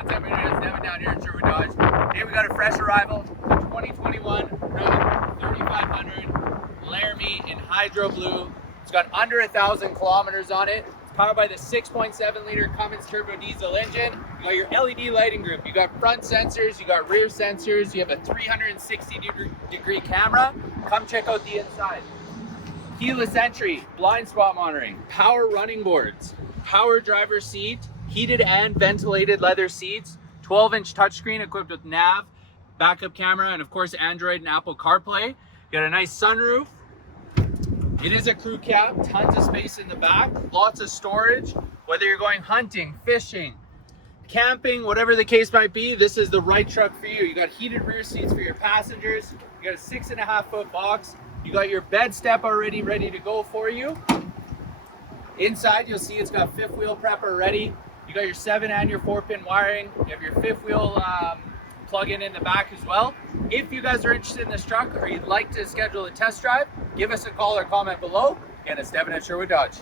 What's up, everyone? Devin down here at Sherwood Dodge. Today we got a fresh arrival, the 2021 3500 Laramie in Hydro Blue. It's got under 1,000 kilometers on it. It's powered by the 6.7 liter Cummins turbo diesel engine. You got your LED lighting group. You got front sensors, you got rear sensors, you have a 360-degree camera. Come check out the inside. Keyless entry, blind spot monitoring, power running boards, power driver seat, heated and ventilated leather seats, 12-inch touchscreen equipped with nav, backup camera, and of course Android and Apple CarPlay. You got a nice sunroof. It is a crew cab, tons of space in the back, lots of storage. Whether you're going hunting, fishing, camping, whatever the case might be, this is the right truck for you. You got heated rear seats for your passengers. You got a 6.5-foot box. You got your bed step already ready to go for you. Inside, you'll see it's got fifth wheel prepper ready. You got your 7 and your 4-pin wiring. You have your fifth wheel plug-in in the back as well. If you guys are interested in this truck or you'd like to schedule a test drive, give us a call or comment below. Again, it's Devin at Sherwood Dodge.